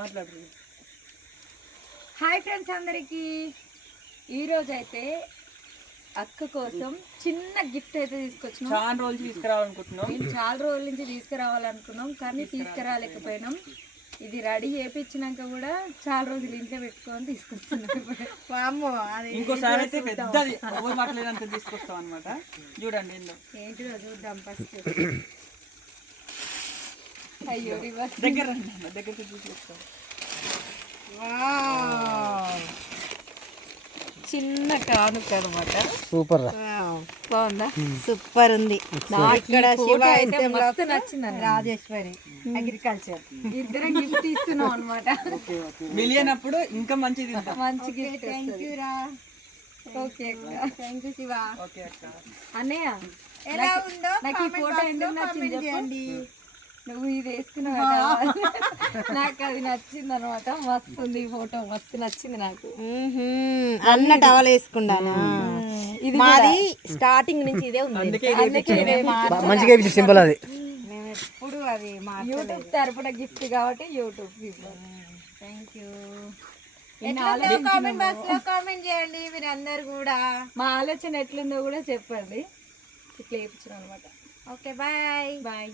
మాట్లాడు. Hi friends అందరికి, ఈరోజు అయితే అక్క కోసం చిన్న గిఫ్ట్ అయితే తీసుకొచ్చినాం. చాలా రోజులు తీసుకురావాలనుకుంటున్నాం. మేము చాలా రోజుల నుంచి తీసుకురావాలనుకున్నాం కానీ తీసుకురాలేకపోయినాం. ఇది రెడీ చేయించినాక కూడా చాలా రోజులు ఇంట్లో పెట్టుకొని తీసుకొస్తున్నాం. ఇంకోసారి అయితే పెద్దది ఎవరు మాట్లాడినంత తీసుకొస్తాం అనమాట. చూడండి ఏంటిదో చూద్దాం ఫస్ట్. అయ్యో దగ్గర దగ్గరికి తీసుకొస్తాం. చిన్న కానుక అనమాట. సూపర్ బాగుందా? సూపర్ ఉంది. ఇక్కడ నచ్చింది. రాజేశ్వరి అగ్రికల్చర్ ఇద్దరం గిఫ్ట్ ఇస్తున్నాం అనమాట. మిలియన్ అప్పుడు ఇంకా మంచిది. మంచి గిఫ్ట్. థ్యాంక్ యూ రా. ఓకే అక్క. Thank you Shiva. ఓకే అక్క. అన్నయ్య ఎలా ఉందో నాకు ఈ ఫోటో ఎందుకు నచ్చింది చేయండి. నువ్వు ఇది వేసుకున్నావు, నాకు అది నచ్చింది అనమాట. మస్తు ఉంది ఈ ఫోటో, మస్తు నచ్చింది నాకు. అన్న టవల్ వేసుకున్నాను. ఇది మాది స్టార్టింగ్ నుంచి ఇదే ఉంది. మంచిగా సింపుల్ అది. మేము ఎప్పుడు అది యూట్యూబ్ తరపున గిఫ్ట్ కాబట్టి YouTube. Thank you. Comment box లో కామెంట్ చేయండి మీరు అందరు కూడా. మా ఆలోచన ఎట్లుందో కూడా చెప్పండి. ఇట్లా వేయించిన అనమాట. Okay bye bye.